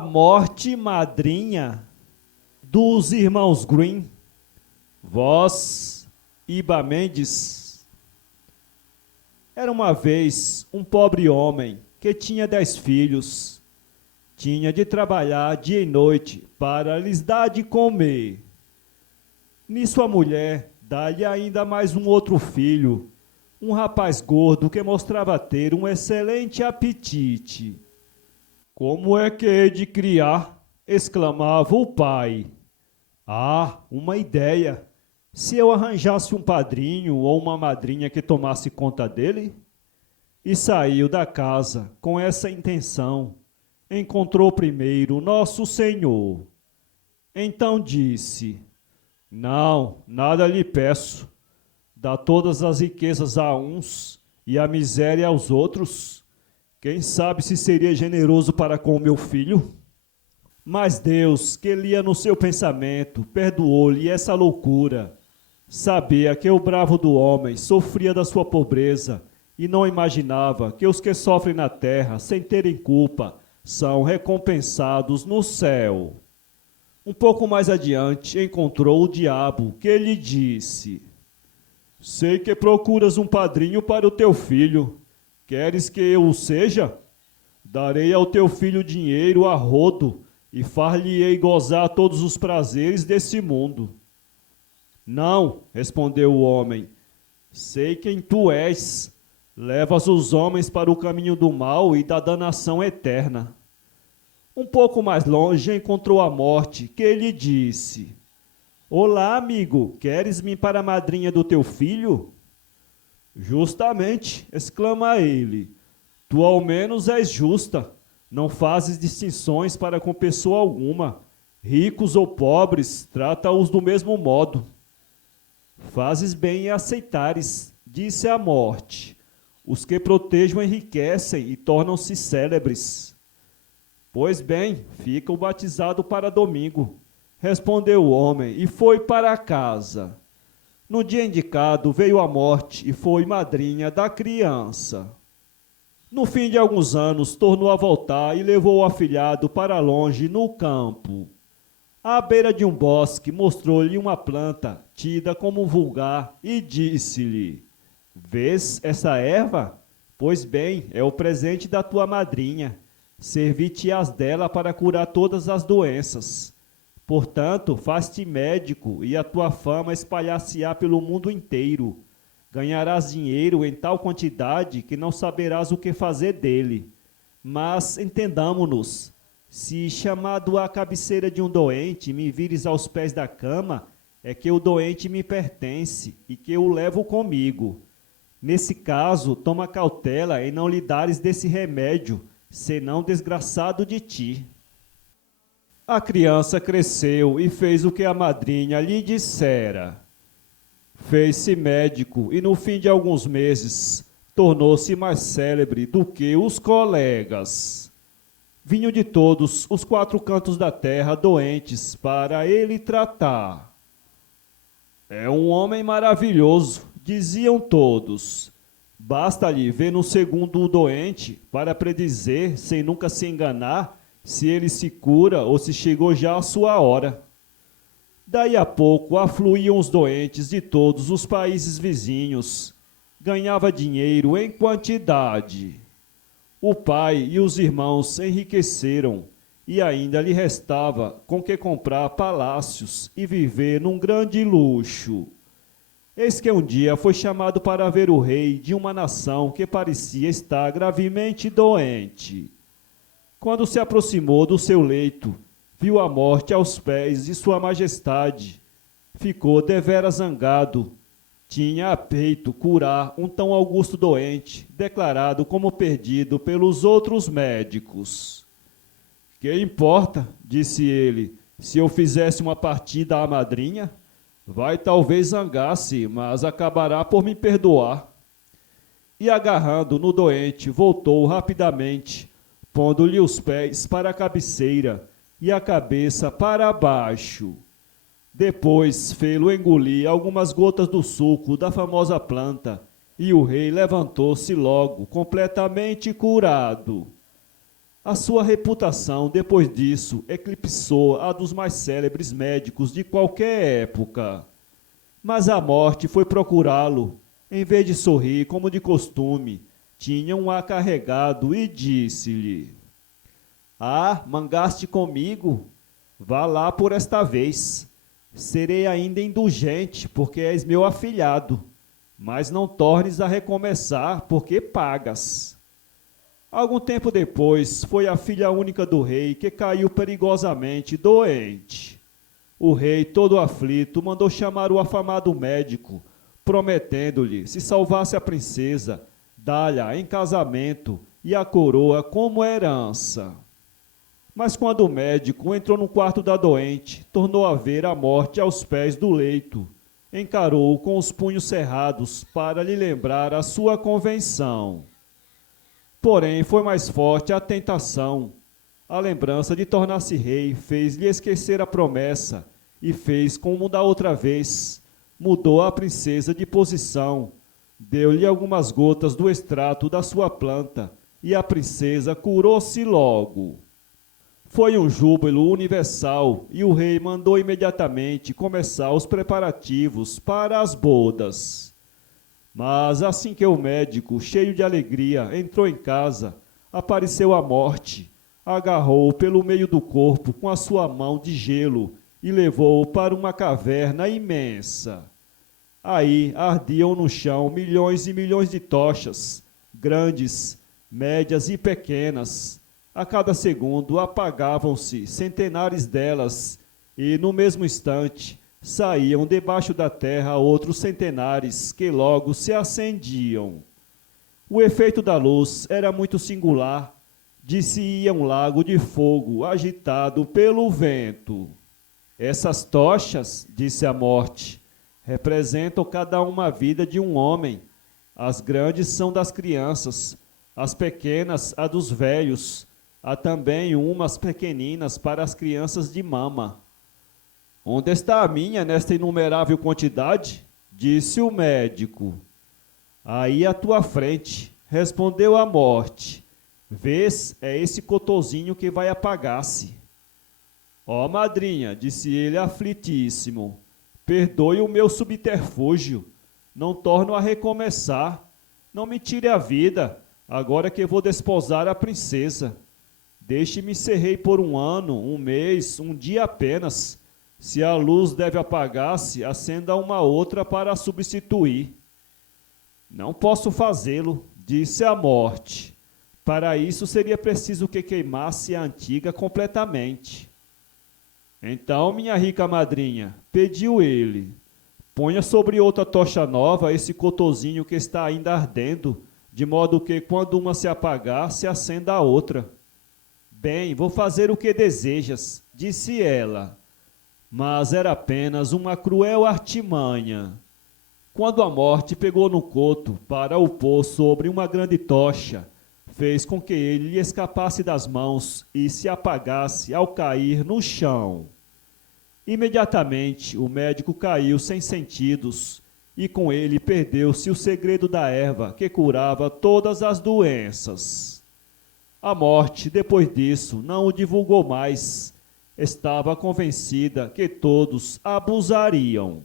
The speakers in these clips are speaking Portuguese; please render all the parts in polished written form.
A Morte Madrinha dos Irmãos Grimm. Voz Iba Mendes. Era uma vez um pobre homem que tinha 10 filhos. Tinha de trabalhar dia e noite para lhes dar de comer. Nisso a mulher dá-lhe ainda mais um outro filho, um rapaz gordo que mostrava ter um excelente apetite. Como é que hei de criar? Exclamava o pai. Ah, uma ideia! Se eu arranjasse um padrinho ou uma madrinha que tomasse conta dele? E saiu da casa com essa intenção. Encontrou primeiro Nosso Senhor. Então disse: Não, nada lhe peço. Dá todas as riquezas a uns e a miséria aos outros. Quem sabe se seria generoso para com o meu filho? Mas Deus, que lia no seu pensamento, perdoou-lhe essa loucura. Sabia que o bravo do homem sofria da sua pobreza e não imaginava que os que sofrem na terra, sem terem culpa, são recompensados no céu. Um pouco mais adiante, encontrou o diabo, que lhe disse: Sei que procuras um padrinho para o teu filho. Queres que eu o seja? Darei ao teu filho dinheiro a rodo e far-lhe-ei gozar todos os prazeres desse mundo. Não, respondeu o homem, sei quem tu és. Levas os homens para o caminho do mal e da danação eterna. Um pouco mais longe encontrou a morte, que lhe disse: Olá, amigo, queres-me para a madrinha do teu filho? Justamente, exclama ele, tu ao menos és justa, não fazes distinções para com pessoa alguma, ricos ou pobres, trata-os do mesmo modo. Fazes bem em aceitares, disse a morte, os que protejam enriquecem e tornam-se célebres. Pois bem, fica o batizado para domingo, respondeu o homem e foi para casa. No dia indicado veio a morte e foi madrinha da criança. No fim de alguns anos tornou a voltar e levou o afilhado para longe no campo. À beira de um bosque mostrou-lhe uma planta tida como vulgar e disse-lhe: Vês essa erva? Pois bem, é o presente da tua madrinha. Servi-te-ás dela para curar todas as doenças. Portanto, faz-te médico e a tua fama espalhar-se-á pelo mundo inteiro. Ganharás dinheiro em tal quantidade que não saberás o que fazer dele. Mas entendamo-nos, se chamado à cabeceira de um doente me vires aos pés da cama, é que o doente me pertence e que eu o levo comigo. Nesse caso, toma cautela em não lhe dares desse remédio, senão desgraçado de ti. A criança cresceu e fez o que a madrinha lhe dissera. Fez-se médico e no fim de alguns meses tornou-se mais célebre do que os colegas. Vinham de todos os 4 cantos da terra doentes para ele tratar. É um homem maravilhoso, diziam todos. Basta-lhe ver no segundo o doente para predizer, sem nunca se enganar, se ele se cura ou se chegou já a sua hora. Daí a pouco afluíam os doentes de todos os países vizinhos. Ganhava dinheiro em quantidade. O pai e os irmãos enriqueceram e ainda lhe restava com que comprar palácios e viver num grande luxo. Eis que um dia foi chamado para ver o rei de uma nação que parecia estar gravemente doente. Quando se aproximou do seu leito, viu a morte aos pés de sua majestade. Ficou deveras zangado. Tinha a peito curar um tão augusto doente, declarado como perdido pelos outros médicos. Que importa, disse ele, se eu fizesse uma partida à madrinha? Vai talvez zangar-se, mas acabará por me perdoar. E agarrando no doente, voltou rapidamente, pondo-lhe os pés para a cabeceira e a cabeça para baixo. Depois fê-lo engolir algumas gotas do suco da famosa planta, e o rei levantou-se logo, completamente curado. A sua reputação, depois disso, eclipsou a dos mais célebres médicos de qualquer época. Mas a morte foi procurá-lo. Em vez de sorrir como de costume, tinham-o acarregado e disse-lhe: Ah, mangaste comigo? Vá lá por esta vez. Serei ainda indulgente, porque és meu afilhado, mas não tornes a recomeçar, porque pagas. Algum tempo depois, foi a filha única do rei que caiu perigosamente doente. O rei, todo aflito, mandou chamar o afamado médico, prometendo-lhe, se salvasse a princesa, dá-lhe em casamento e a coroa como herança. Mas quando o médico entrou no quarto da doente, tornou a ver a morte aos pés do leito. Encarou-o com os punhos cerrados para lhe lembrar a sua convenção. Porém, foi mais forte a tentação. A lembrança de tornar-se rei fez-lhe esquecer a promessa e fez como da outra vez. Mudou a princesa de posição, deu-lhe algumas gotas do extrato da sua planta e a princesa curou-se logo. Foi um júbilo universal e o rei mandou imediatamente começar os preparativos para as bodas. Mas assim que o médico, cheio de alegria, entrou em casa, apareceu a morte, agarrou-o pelo meio do corpo com a sua mão de gelo e levou-o para uma caverna imensa. Aí ardiam no chão milhões e milhões de tochas, grandes, médias e pequenas. A cada segundo apagavam-se centenares delas e, no mesmo instante, saíam debaixo da terra outros centenares que logo se acendiam. O efeito da luz era muito singular. De-se-ia um lago de fogo agitado pelo vento. Essas tochas, disse a morte, representam cada uma a vida de um homem. As grandes são das crianças, as pequenas a dos velhos. Há também umas pequeninas para as crianças de mama. Onde está a minha nesta inumerável quantidade? Disse o médico. Aí à tua frente, respondeu a morte. Vês, é esse cotozinho que vai apagar-se. Ó madrinha, disse ele aflitíssimo, perdoe o meu subterfúgio, não torno a recomeçar, não me tire a vida, agora que vou desposar a princesa. Deixe-me ser rei por um ano, um mês, um dia apenas. Se a luz deve apagar-se, acenda uma outra para a substituir. Não posso fazê-lo, disse a morte. Para isso seria preciso que queimasse a antiga completamente. Então, minha rica madrinha, pediu ele, ponha sobre outra tocha nova esse cotozinho que está ainda ardendo, de modo que, quando uma se apagar, se acenda a outra. Bem, vou fazer o que desejas, disse ela. Mas era apenas uma cruel artimanha. Quando a morte pegou no coto para o pôr sobre uma grande tocha, fez com que ele lhe escapasse das mãos e se apagasse ao cair no chão. Imediatamente o médico caiu sem sentidos e com ele perdeu-se o segredo da erva que curava todas as doenças. A morte, depois disso, não o divulgou mais. Estava convencida que todos abusariam.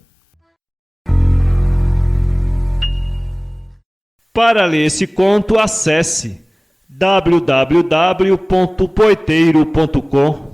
Para ler esse conto, acesse www.poeteiro.com